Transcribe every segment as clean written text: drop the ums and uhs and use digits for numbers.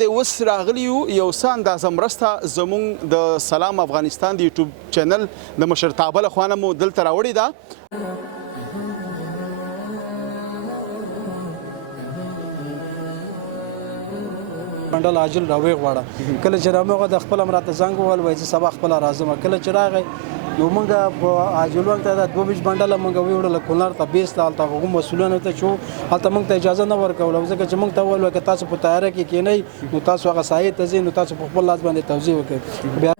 د اوس راغلی یو څه اندازه مرسته زموږ د سلام افغانستان د یوټیوب چینل د مشرتابه له خوا نه مو دلته راوړې ده. منډل عاجل راوي غواړه کله چې رامغه د خپل امراته زنګ وول وای چې سبا خپل راځم کله چې راغی نو موږ په عاجل وخت د 22 منډل موږ ویوړل کولر ته 20 سال ته کوم مسولانو ته شو هلته موږ ته اجازه نه ورکول ځکه چې موږ ته ول وکړه تاسو په تیار کې کینی نو تاسو هغه سایه ته ځئ نو تاسو په خپل لاس باندې توزیع وکړئ. بیا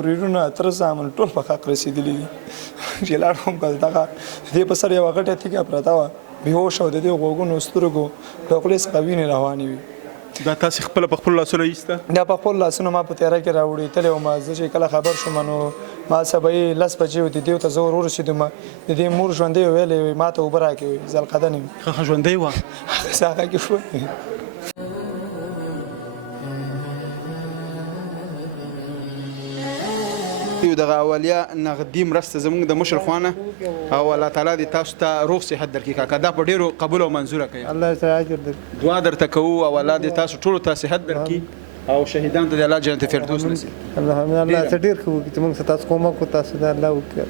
ورېرونه تر زامن ټول په حق رسیدلی دي چې لاړ هم کله دغه دې په سر یو غټه تیګه پرته وه بېهوشه او د دې غوږونو سترګو په خولې څخه وینې روانې وي. دا تاسې خپله په خپلو لاسونو ایسته؟ دا په خپلو لاسونو ما په تیاره کې راوړې تللی وم. زه چې کله خبر شوم نو ما سبا 10 بجې و د دې ته زه ورسېدم د دې مور ژوندۍ ویلې ما ته اوبه راکړې زلقدن یم ښه ژوندۍ وه هغسې هغه کې شوه. دغه اولیه نغدي مرسته زموږ د مشر خوانه او الله تعالی دې تاسو ته روغ صحت درکړي کاکا دا په ډېرو قبول او منظوره کوي. الله تعالی اجر درکړي. دعا درته کوو او الله دې تاسو ټولو ته صحت درکړي او شهیدانو ته د الله جنت فردوس نصیب. الله څه ډېر ښه وکړي چې موږ تاسو کومک وکړو تاسو د الله وکړي.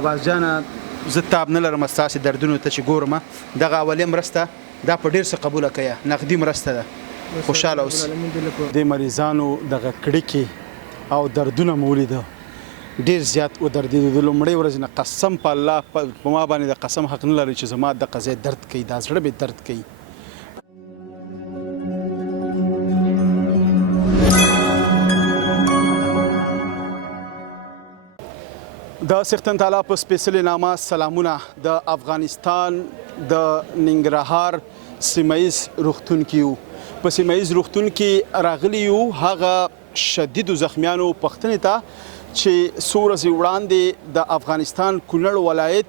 عباس جانه زه تاب نه لرم ستاسې دردونو ته چې ګورم دغه اولیه مرسته دا په ډېر څه قبوله کوي نقدي مرسته ده خوشحاله اوس. د مریضانو دغه کړکې او دردونه مو ولیده ډېر زیات ودردېدو. د لومړۍ ورځې نه قسم په الله په ما باندې د قسم حق نه لري چې زما دغه ځای درد کوي دا زړه مې درد کوي. د سختن تعالی په سپیڅلې نامه سلامونه. د افغانستان د ننګرهار سیمهیز روغتون کې یو په سیمهیز روغتون کې راغلي یو هغه شدیدو زخمیانو پوښتنې ته چې څو ورځې وړاندې د افغانستان کونړ ولایت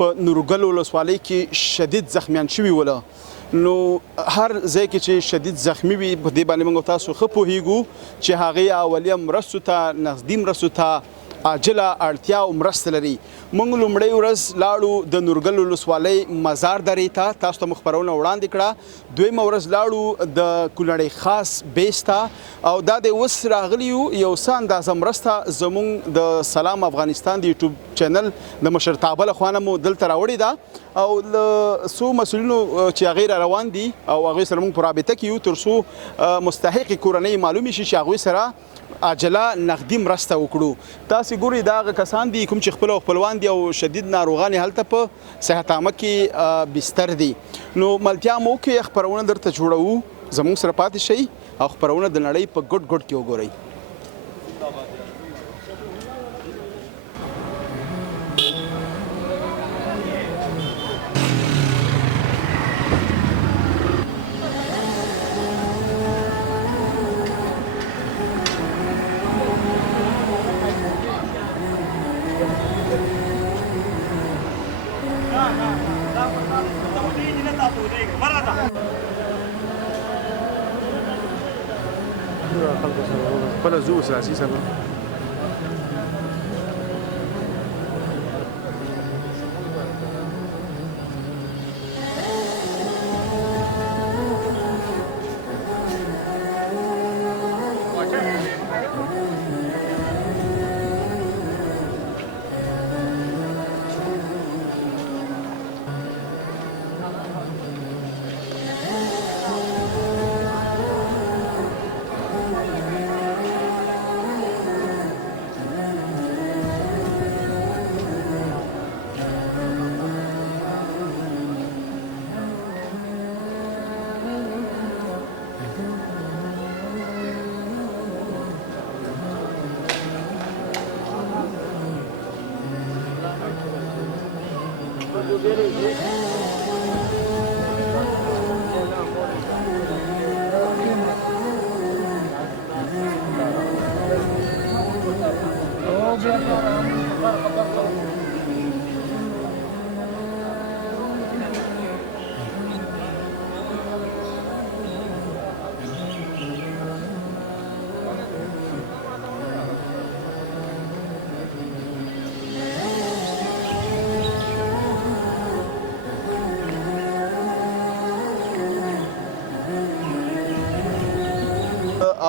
په نورګل ولسوالۍ کې شدید زخمیان شوي وله. نو هر ځای کې چې شدید زخمی وي په دې باندې موږ تاسو ښه پوهیږو چې هغې اولیه مرستو ته نغدي مرستو ته عاجله اړتیا او مرسته لري. موږ لومړۍ ورځ لاړو د نورګل ولسوالۍ مزار درې ته تاسو ته مو خپرونه وړاندې کړه. دویمه ورځ لاړو د کونړۍ خاص بیس ته او دا د اوس راغلی یو څه اندازه مرسته زموږ د سلام افغانستان د یوټیوب چینل د مشرتابه له خوا نه مو دلته راوړې ده او له څو مسؤلینو چې هغې را روان دي او هغوی سره موږ په رابطه کې یو تر څو مستحقې کورنۍ معلومې شي چې هغوی سره عاجله نغدي مرسته وکړو. تاسې ګورئ دا هغه کسان دي کوم چې خپل خپلوان دي او شدید ناروغان یې هلته په صحت عامه کې بستر دي. نو ملتیا مو کې خپرونه درته جوړوو زموږ سره پاتې شئ او خپرونه د نړۍ په ګوټ ګوټ کې وګورئ. خپله ځو اوس راځي سبا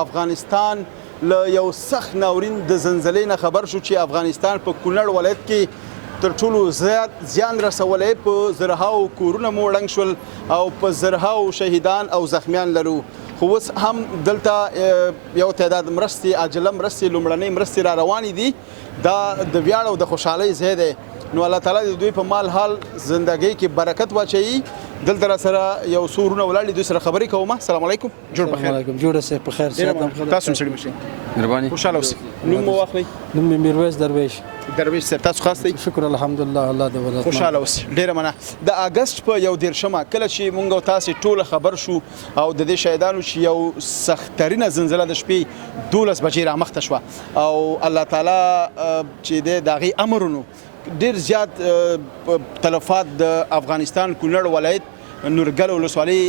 افغانستان له یو سخت ناورین د زلزلې نه خبر شو چې افغانستان په کونړ ولایت کې تر ټولو زیان رسولی په زرهاو کورونه مو ړنګ شول او په زرهاو شهیدان او زخمیان لرو خو اوس هم دلته یو تعداد مرستې عاجله مرستې لومړنۍ مرستې را روانې دي دا د ویاړ او د خوشحالۍ ځای دی نو الله تعالی د دوی په مال حال زندګۍ کې برکت واچوي دلته را سره یو څو وروڼه ولاړ دي دوی سره خبرې کوم السلام علیکم جوړ بخیر علیکم جوړ اوسئ په خیر تاسو هم سړي مشئ مهرباني خوشحاله اوسئ نوم مو واخلئ نوم مې میرویس درویش درویش صاحب تاسو خاص دی شکر الحمدلله الله دې ولرت خوشاله اوسئ ډیره مننه د اګست په 11 کله چې مونږ او تاسو ټول خبر شو او د دې شهیدانو چې یو سخترینه زلزله د شپې 12 بجې را مخته شوه او الله تعالی چې د داغي امرونو ډیر زیات تلفات د افغانستان کونړ ولایت نورګل ولسوالۍ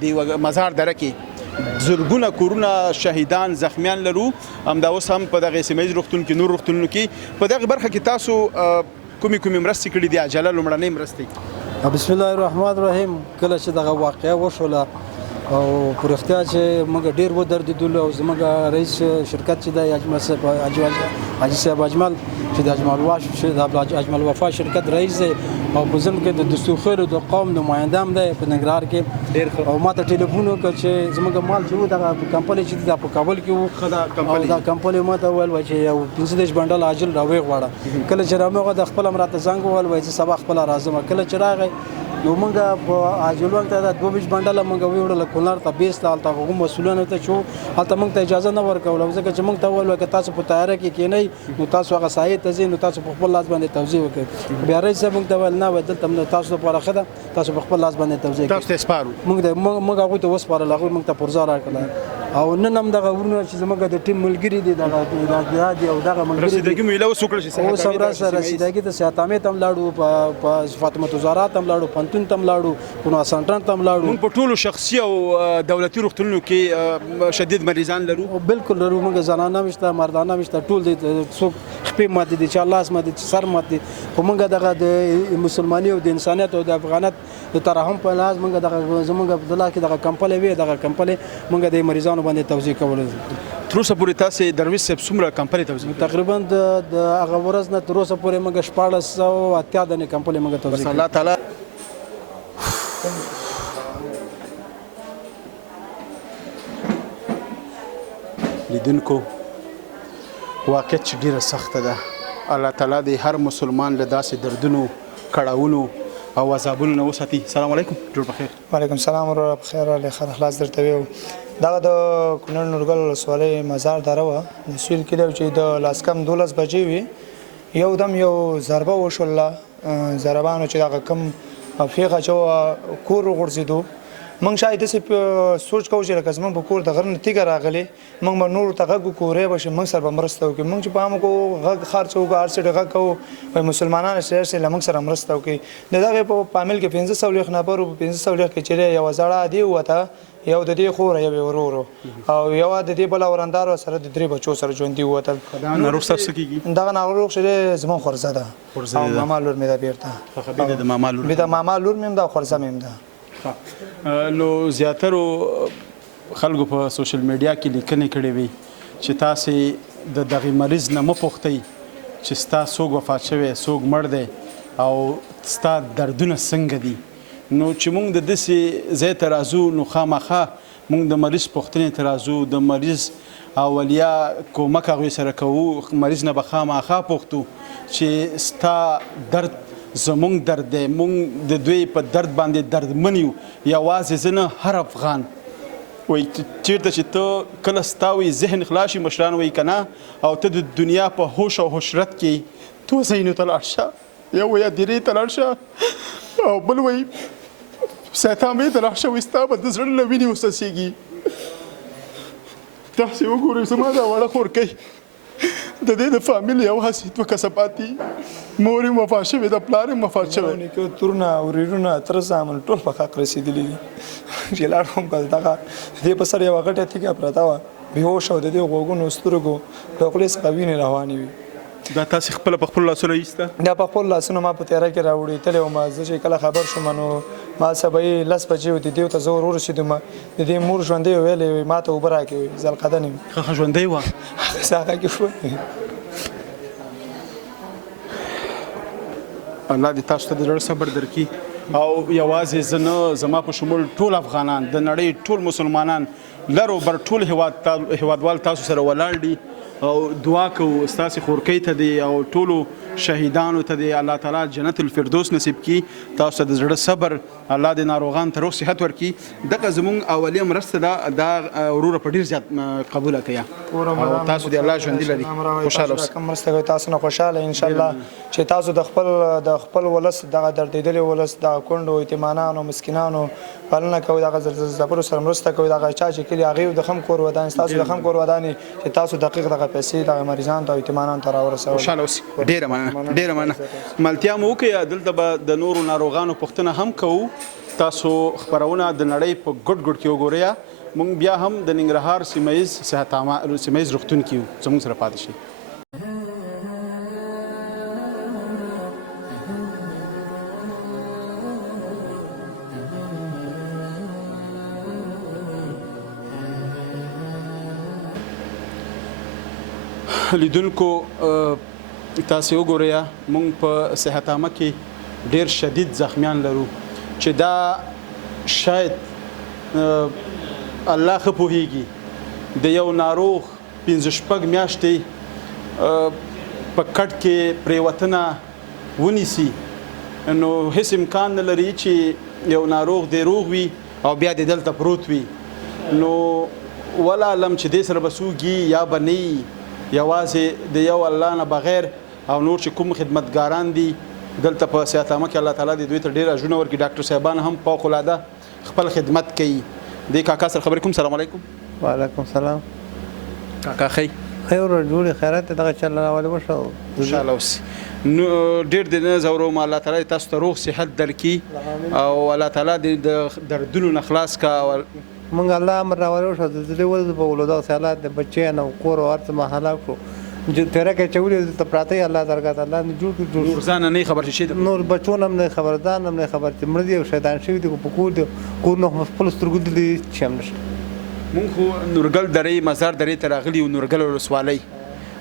د مزار دره کې زرګونه کورونه شهیدان زخمیان لرو همدا اوس هم په دغه سیمه ییز روغتون کې نور روغتونونو کې په دغه برخه کې تاسو کومې مرستې کړې دي عجله لومړنۍ مرستې بسم الله الرحمن الرحیم کله چې دغه واقعه وشوله او پر اختیا چې موږ ډیر و دردیدل او زموږ رئیس شرکت چې د اجمل صاحب حاجی صاحب اجمل چې د اجمل وفا شرکت رئیس دی او په ځم کې د دستورخېلو د قوم نماینده هم دی په ننګرهار کې او ما ته ټلیفون وکړ چې زموږ مال چې و دغه کمپنۍ چې د په کابل کې و او دا کمپنۍ ما ته وویل چې یو 15 بنډل عاجل راوې غواړه کله چې راوې د خپل امراته زنګ وویل چې سبا خپل راځم کله چې راغی نو موږ په عاجلوان ته د 22 بنډل موږ ویوړل کونړ ته بیس ته هلته مسؤلانو ته شو هلته موږ ته اجازه نه ورکوله ځکه چې موږ ته وویل که تاسو په تیاره کې کینئ نو تاسو هغه ساحې ته ځئ نو تاسو په خپل لاس باندې توزیع وکړئ بیا رئیس صاحب موږ ته ویل نه دلته تاسو لپاره ښه ده تاسو په خپل لاس باندې توزیع کړئ تاسو ته سپارو موږ هغوی ته وسپارل هغوی موږ ته پرزه راکړله او نن هم دغه ورونه چې زموږ د ټیم ملګري دي دغه دي او دغه ملګري رسیدګي مو ایله وسوکړه چې اوس هم راسه رسیدګي ته سیاتامې ته هم لاړو په فاطمه زهرا ته هم لاړو پنتون ته هم لاړو کونو سنټرن ته هم لاړو موږ په ټولو شخصي او دولتي روغتونونو کې شدید مریضان لرو بالکل لرو موږ زنانه مشته مردانه مشته ټول دي څوک خپې ماته دي چې الله اسمه دي سر ماته دي خو موږ دغه د مسلمانۍ او د انسانیت او د افغانیت د ترحم په لحاظ موږ دغه زموږ په دلا کې دغه کمپنۍ وي دغه کمپنۍ موږ د مریضانو باندې توزیع کول تر اوسه پورې تاسو درویش صاحب څومره کمپنۍ توزیع تقریبا د هغه ورځ نه تر اوسه پورې موږ 1480 دنې کمپنۍ موږ توزیع الله تعالی لیدونکو واقعیت چې ډیره سخته ده الله تعالی د هر مسلمان له داسې دردونو کړاوونو او عذابونو نه وساتي السلام علیکم جوړ بخیر وعلیکم السلام ورحمة بخیر علی خیر اخلاص درته ویو دا د کونړ نورګل ولسوالۍ مزار دره وه مسؤل کېدی چې د لاس کم 12 بجې وي یو دم یو ضربه وشوله ضربانو چې دغه کم فیغه چې کور وغورځېدو موږ شاید داسې سوچ کوو چې لکه زموږ په کور د غره نه تیږه راغلې موږ به نورو ته غږ وکړو ری به شي موږ سره به مرسته وکړي موږ چې پام وکړو غږ خرڅ وکړو هر څه غږ کوو وایي مسلمانان چې له موږ سره مرسته وکړي د دغې په پامل کې 1500 نفر په 1500 کې چې یوه زړه عادي ووته یو د دې خور یو ورورو او یو د دې بل وراندار سره د درې بچو سره ژوندي ووتل دا ناروغ څه کیږي دغه ناروغ چې زموږ خورزه ده او ماما لور مې ده بیرته خبرې د ماما لور د ماما لور مې ده خورزه مې ده نو زیاترو خلکو په سوشل میډیا کې لیکنې کړې وي چې تاسو د دغه مریض نه مو پوښتئ چې ستا څوک وفات شوی څوک مړ دی او ستا دردونه څنګه دي نو چې موږ د داسې ځای ته راځو نو خامخا موږ د مریض پوښتنې ته راځو د مریض اولیا کومک هغوی سره کوو مریض نه به خامخا پوښتو چې ستا درد زمونږ درد دی مونږ د دوی په درد باندې دردمن یو یوازې زه نه هر افغان وایي چیرته چې ته کله ستا وایي ذهن خلاص شي مشران وایي که نه او ته د دنیا په هوش او حشرت کې تو ځایونو ته لاړ شه یو وایي هدیرې ته لاړ شه او بل وایي سیتامې ته لاړ شه وایي ستا به د زړه له وینې وڅڅېږي تاسې وګورئ زما دا وړه خورکۍ د دې د فامیل یو هسې دوه کسبات دي مور یې وفات شوې ده پلار یې وفات شوی نیکه ترونه ورېرونه تره زامن ټول په حق رسېدلي دي چې لاړ هم که دغه دې په سر یوه غټه تیږه پرته وه بېهوشه او د دې غوږونو سترګو له خولې څخه وینې روانې وي دا تاسو خپل په خپل لاسونه ایسته دا په خپل لاسونه ما په تیاره کې راوړی تللی وم زه چې کله خبر شوم نو ما سبا 10 بجې و د دیو ته زه ورسېدم د دې مور ژوندۍ ویلې ما ته اوبه راکړې زلقدن یم ښه ژوندۍ وه ساقه کې شو الله دې تاسو ته د زړه صبر درکړي او یوازې زه نه زما په شمول ټول افغانان د نړۍ ټول مسلمانان لر او بر ټول هیوادوال تاسو سره ولاړ دي او دعا کوو ستاسې خورکۍ ته دی او ټولو شهیدانو ته دی الله تعالی جنت الفردوس نصیب کړي تاسو ته د زړه صبر الله دې ناروغان ته روغ صحت ورکړي دغه زموږ اولیه مرسته ده دا وروره په ډېر زیات قبوله کړه او تاسو دې الله ژوندي لري خوشحاله اوسئ کوم مرسته کوي تاسو نه خوشحاله انشاءالله چې تاسو د خپل ولس دغه دردېدلي ولس دغه کونډو یتیمانانو مسکینانو پالنه کوي دغه زلزله‌پرو سره مرسته کوي دغه چا چې کلي هغې د خم کور ودانې ستاسو د خم کور ودانې چې تاسو دقیق دغه پیسې دغه مریضانو ته او یتیمانانو ته راورسوئ خوشحاله اوسئ ډېره مننه ملتیا مو وکړئ دلته به د نورو ناروغانو پوښتنه هم کوو تاسو خپرونه د نړۍ په ګډ ګډ کې وګورئ موږ بیا هم د ننګرهار سیمه ییز روغتون کې یو زموږ سره پاتې شئ لیدونکو تاسو وګورئ موږ په صحت عامه کې ډېر شدید زخمیان لرو چې دا شاید الله ښه پوهیږي د یو ناروغ 15 میاشتې په کټ کې پرېوتنه ونیسي نو هیڅ امکان نه لري چې یو ناروغ دې روغ وي او بیا دې دلته پروت وي نو ولا علم چې دې سره به څوک یا به نه یوازې د یو الله نه بغیر او نور چې کوم خدمتګاران دي دلته په صحت عامه کې الله تعالی دې دوی ته ډېر اجرونه ورکړي ډاکټر صاحبان هم فوق العاده خپل خدمت کوي دې کاکا سره خبرې کوم سلام علیکم وعلیکم السلام کاکا خی خیر جوړ خیرات دغه چل راولې وشو انشاءالله اوس نو ډېر دې نه زوروم الله تعالی تاسو ته روغ صحت درکړي او الله تعالی دې د دردونو نه خلاص کا مونږ الله امر راولې وشو د دې ولې په ولودغه سالات د بچیان او کور او ارته محله شو تیرا کې چولې ته پراته الله درګه الله نه جوړ نور ځان نه خبر شي نور بچون هم نه خبردان هم نه خبر چې مړ دي او شیطان شوی دي په کور دي کور نو خپل سترګو دي چې هم نشته مونږ خو نورګل درې مزار درې ته راغلي او نورګل ولسوالۍ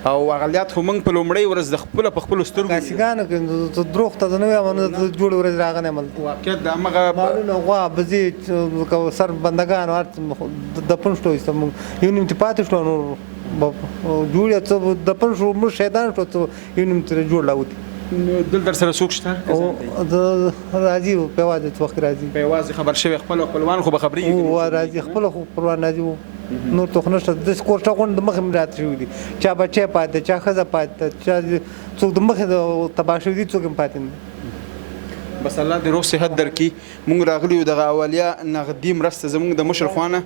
او اغلیات خو مونږ په لومړۍ ورځ د خپل سترګو کاسګانو کې دروغ ته نه وي مونږ جوړ ورځ راغنه مل واقعیت د هغه مالونه غوا بزي سر بندگان ورته د پنځټو استم یو نیم ته پاتې شو نو جوړ ته د پنځو مر شیطان ته یو نیم ته جوړ لاوت دل در سره څوک شته او د راځي په واده وخت راځي په واځي خبر شوی خپلوان خو به خبري او راځي خپل خپلوان راځي نور ته نشته د سکورټه غونډ مخ مرات شوی دي چا بچي پاتې چا خزه پاتې چا څوک د مخ د تباشر دي څوک پاتې بس الله دې روغ صحت درکړي مونږ راغلي یو دغه اولیه نغدي مرسته زمونږ د مشر خوانه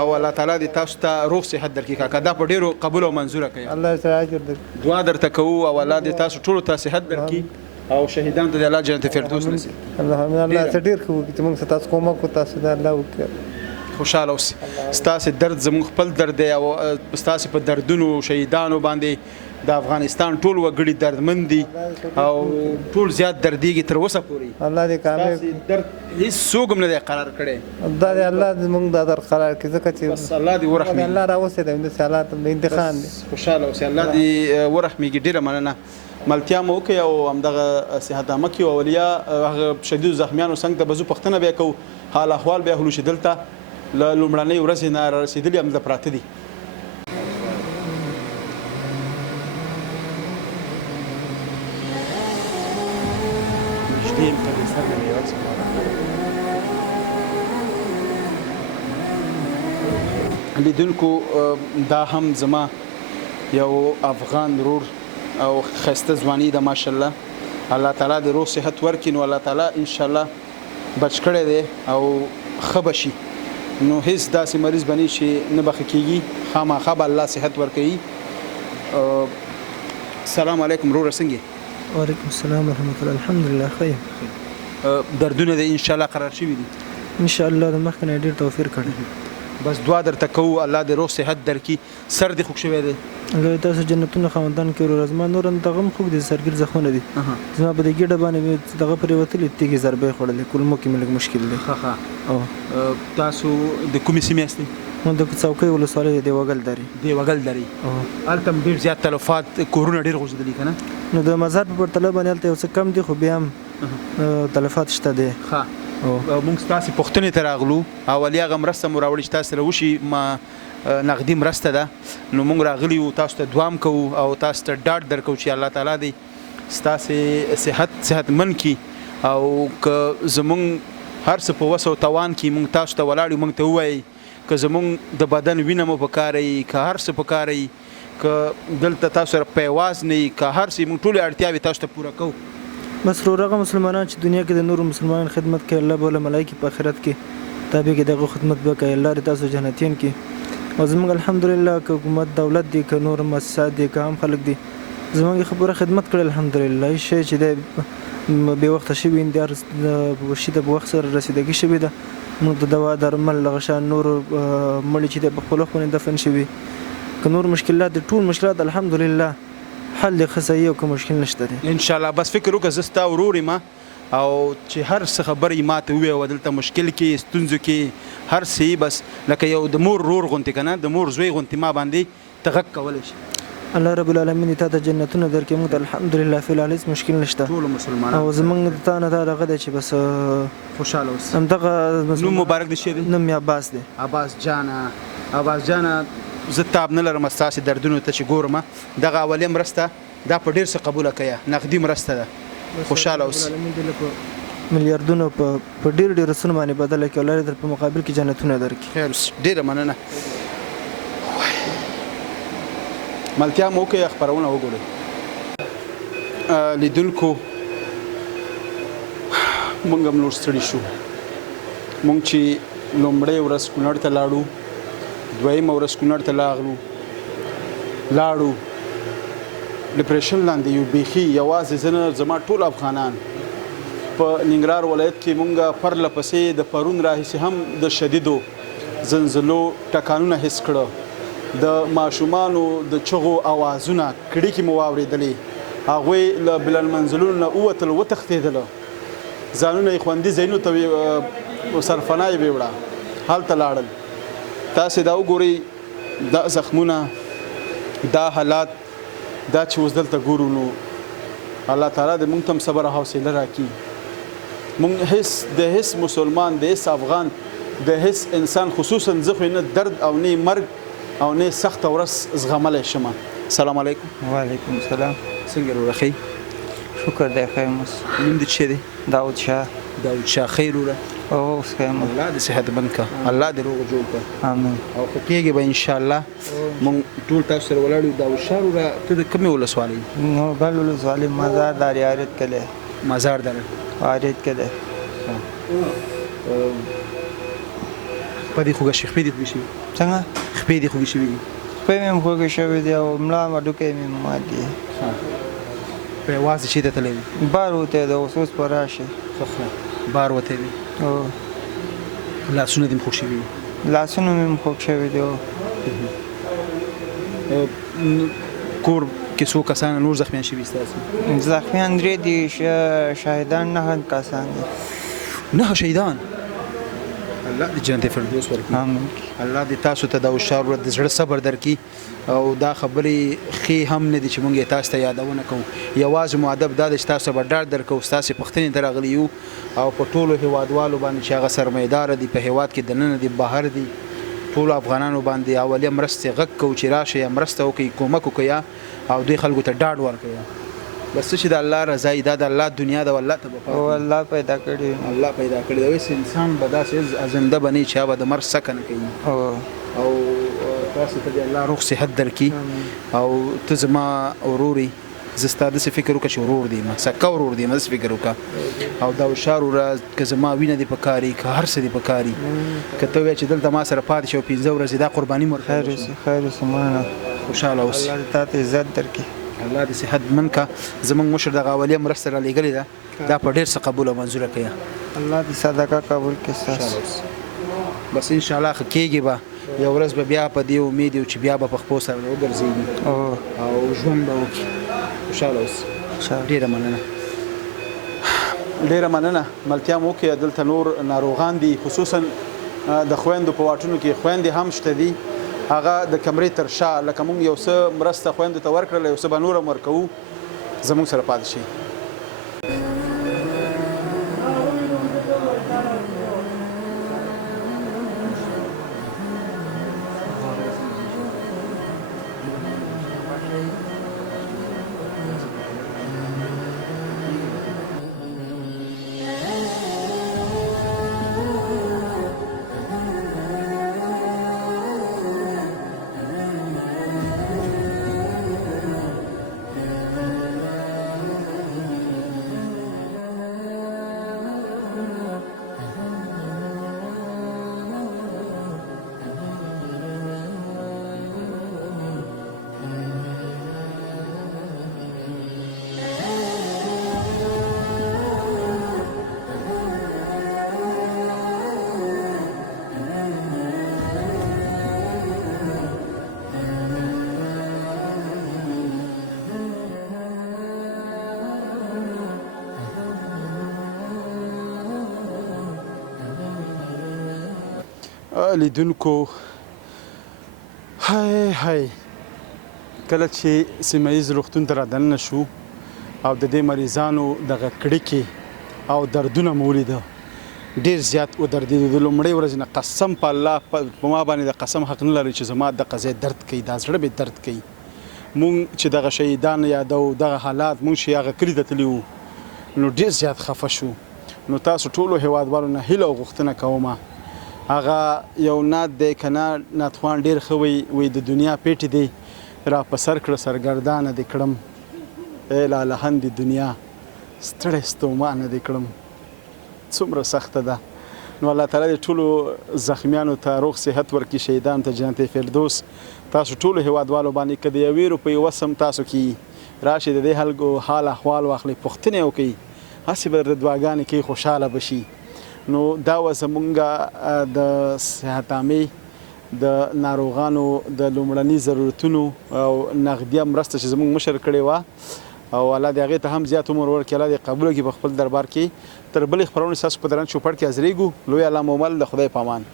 او الله تعالی دې تاسو ته روغ صحت درکړي کاکا دا په ډېرو قبول او منظوره کوي الله تعالی اجر درکړي دعا درته کوو او الله دې تاسو ټولو ته صحت درکړي او شهیدانو ته الله جنت فردوس نصیب الله ډېر خو چې موږ تاسو کومه کو تاسو د الله وکړه خوشاله اوسئ ستاسو درد زموږ خپل درد دی او ستاسو په دردونو شهیدانو باندې د افغانستان ټول وګړي دردمن دي او ټول زیات دردیږي تر اوسه پورې الله دې کامیاب درد هیڅ څوک هم نه دی قرار کړی دا دې الله دې موږ دا در قرار کړي ځکه چې بس الله دې ورحمي الله راوستي د حالات د انتخاب دي خوشاله اوسئ الله دې ورحميږي ډیره مننه ملتیا مو کوي او همدغه صحت عامه کې اولیا هغه شدید زخمیانو څنګه ته بزو پښتنه به کو حال احوال به هلو شدلته لومړنۍ ورځې نه رسیدلي هم د پراته دي لیدونکو دا هم زما یو افغان رور او خسته ځواني ده ماشاءالله الله تعالی دې روغ صحت ورکړي نو الله تعالی ان شاء الله بچ کړی دی او ښه به شي نو هیڅ داسې مریض به نه شي نه به ښه کېږي خامخا به الله صحت ورکوي السلام علیکم روره څنګه وعلیکم السلام ورحمۃ الله الحمدلله خیر دردونه دې ان شاء الله قرار شوي دي ان شاء الله د مخکنه ډیر توفیر کړی بس دعا درته کوو الله دې روغ صحت درکړي. سر دې خوږ شوی دی؟ الله تاسو جنتونه خاوندان کې ورور زما نور هم دغه خوږ دي سرګر زخمونه دي زما په دې ګډه باندې دغه پرې وتلې تیږې ضربې خوړلې کولمو کې مې لږ مشکل دی. او تاسو د کومې سیمې یاستئ؟ مو د څوکۍ ولسوالۍ دی وګل دري. هلته هم ډېر زیات تلفات کورونه ډېر غورځېدلي که نه؟ نو د مزار په پرتله باندې هلته یو څه کم دي خو بیا هم تلفات شته دی. موږ ستاسې پوښتنې ته راغلو. اولي هغه مرسته مو راوړې چې تاسو سره وشي نغدي مرسته ده. نو موږ راغلي وو تاسو ته دعا هم کوو او تاسو ته ډاډ درکوو چې الله تعالی دې ستاسې صحتمند کړي او که زموږ هر څه په وس او توان کې موږ تاسو ته ولاړ یو موږ ته ووایي که زموږ د بدن وینه مو پکاره وي که هر څه پکاره وي که دلته تاسو سره پیواز نه وي که هر څه موږ ټولې اړتیاوې تاسو ته پوره کوو. بس هغه مسلمانان چې دنیا کې د نورو مسلمانانو خدمت کوي الله به له ملایکې په آخرت کې تابع کې دغه خدمت به کوي. الله دې تاسو جنتین کړي. او زموږ الحمدلله که حکومت دولت دی که نور مؤسسات دي که عام خلک دي زموږ خبره خدمت کړی الحمدلله. هېڅ شی چې دی بې وخته شوي انتحار شي ته په وخت سره رسیدګي شوې ده. موږ د دوا درمل دغه شان نور مړي چې دی په خپلو خونې دفن شوي که نور مشکلات دي ټول مشکلات الحمدلله حل یې ښه صحیح او که مشکل نشته دی انشاءالله. بس فکر وکړه زه ستا ورور یم او چې هر څه خبرې ما ته ووایه دلته مشکل کې ستونزو کې هر څه بس لکه یو د مور رور غوندې که نه د مور زوی غوندې ما باندې ته غږ کولی شي. الله رب العالمین تا ته جنتونه درکړي. موږ ته الحمدلله فی الحال هېڅ مشکل نشته ټولو مسلمانانو او زموږ د تا نه دا دغه دی چې بس خوشحاله اوسه. همدغه نوم مبارک دې څه دی؟ نوم مې عباس دی. عباس جانه زه تاب نه لرم ستاسې دردونو ته چې ګورم. دغه اولیه مرسته دا په ډېر څه قبوله کوه نغدي مرسته ده. خوشحاله اوسه. میلیارډونو په ډېر سونه باندې بدله کړي. الله دې در په مقابل کې جنتونه درکړي. خیر اوسه. ډېره مننه. ملتیا مو وکړئ خپرونه وګورئ. لیدونکو موږ هم نور ستړي شو. موږ چې لومړۍ ورځ کونړ ته لاړو دویمه ورځ کونړ ته لاړو ډپریشن لاندې یو بیخي یوازې زه نه زما ټول افغانان په ننګرهار ولایت کې موږ پرله پسې د پرون راهیسې هم د شدیدو زلزلو ټکانونه حس کړه. د ماشومانو د چغو اوازونه کړکۍ مو واورېدلې. هغوی له بلندمنزلونو نه ووتل وتښتېدله. ځانونه یې خوندي ځایونو ته سرفناه یې ویوړه. هلته لاړل. تاسې دا وګورئ دا زخمونه دا حالات دا چې اوس دلته ګورو نو الله تعالی دې موږ ته هم صبر او حوصله راکړي. موږ د هیڅ مسلمان د هیڅ افغان د هیڅ انسان خصوصا زه خو نه درد او نه مرګ او نه سخته ورځ زغملی شم. السلام علیکم. وعلیکم السلام. څنګه وروره ښه یې؟ شکر دی ښه یم. نوم دې څه دی؟ داود شاه. ښه یې وروره؟ اوس ښه یم. الله دې صحتمند کړه. الله دې روغ جوړ کړه. امین. او ښه کېږي به انشاءالله. موږ ټول تاسو سره ولاړ یو. داود شاه وروره ته د کومې ولسوالۍ؟ نورګل ولسوالۍ مزار داري عارض کلی. مزار داره عارض کلی. په دې خوږه شي خپې دې خوږې شوي؟ څنګه؟ خپې دې خوږې شوي دي؟ خپې مې هم خوږې شوي دي او ملا هډوکی مې مات دي. په یوازې چېرته تللی وي؟ بار وتی دی اوس به راشي. بار وتی دی. لاسونه دې هم خوږ شوي دي؟ لاسونه مې هم خوږ شوي دي. کور کې څو کسان نور زخمیان شوي ستاسې؟ زخمیان درې دي. شهیدان 9 کسان دي. 9 شهیدان. الله دې جنت فردوس ورکړي. امین. الله دې تاسو ته د هوښیار ورځ د زړه صبر درکړي او دا خبرې ښې هم نه دي چې موږ یې تاسو ته یادونه کوو. یوازې مو ادب دا دی چې تاسو به ډاډ درکوو. ستاسې پوښتنې ته راغلي یو او په ټولو هیوادوالو باندې چې هغه سرمایه‌داره دي په هیواد کې دننه دي بهر دي ټولو افغانانو باندې اولیه مرستې غږ کوو چې راشئ مرسته وکړئ کومک وکړئ او دوی خلکو ته ډاډ ورکړئ. بس چې د الله رضا دا د الله دنیا د الله ته او الله پیدا کړی. الله پیدا کړی دی. اوس انسان به داسې زنده بنی چې هغه د مرګ سکه نه کوي. او تاسو ته الله روغ صحت درکړي او ته زما وروري زه ستا داسې فکر وکړه چې ورور دی ما سکه ورور دی ما داسې فکر وکړه او دا هوښیار وروره که زما وینه دې پکاري که هر څه دې پکاري که ته وایې چې دلته ما سره پاتې شي او 15 ورځې دا قرباني مو خیر اوسه مننه. خوشحاله اوسې. الله دې تا ته عزت درکړي. الله دې صحت من کا. زمونږ مشر دغه اولیه مرسته را لېږلې ده دا په ډېر څه قبوله منظوره کړه. الله دې صدقه قبول کړي ستاسو. بس ان شاء الله کېږي به یو ورځ به بیا په دې امید یو چې بیا به په خپل سره وګرځېږي او ژوند به وکړي خوشحاله اوسي ډېره مننه ډېره مننه ملتیا مو وکړئ دلته نور ناروغان دي خصوصا د خویندو په واټونو کې خویندې هم شته دي هغه د کمرې تر شا لکه موږ یو څه مرسته خویندو ته ورکړله یو څه به نور هم ورکوو زموږ سره پاتې شي لیدونکو هاي کله چې سیمهیز روغتون ته رادننه شو او د دې مریضانو دغه کړکې او دردونه مو ولیده ډېر زیات ودردېدو د لومړۍ ورځې نه قسم په الله په ما باندې د قسم حق نه لري چې زما دغه ځای درد کوي دا زړه مې درد کوي مونږ چې دغه شهیدان یادو دغه حالات مونږ چې هغه کلي ته تللي وو نو ډېر زیات خفه شو نو تاسو ټولو هیوادوالو نه هیله او غوښتنه کومه هغه یو نعت دی که نه نعتخوان ډېر ښه وی د دنیا پیټې دی را په سر کړه سرګردانه دې کړم ای لالهند دنیا ستړی ستومانه دې کړم څومره سخته ده نو الله تعالی دې ټولو زخمیانو ته روغ صحت ورکړي شهیدانو ته جنت فردوس تاسو ټولو هیوادوالو باندې که د یوې روپۍ وس هم تاسو کې راشي د دې خلکو حال احوال واخلئ پوښتنې وکړئ هسې به درته دعاګانې کوي خوشحاله به شي نو دا و زمونږ د صحت عامې د ناروغانو د لومړني ضرورتونو او نغدیه مرسته چې زمونږ مشر کړې وه او الله دې هغې ته هم زیات عمر ورکړي الله دې قبوله کړي په خپل دربار کې تر بلې خپرونې ستاسو په درن چوپړ کې حاضرېږو لوی الله مومل د خدای په امان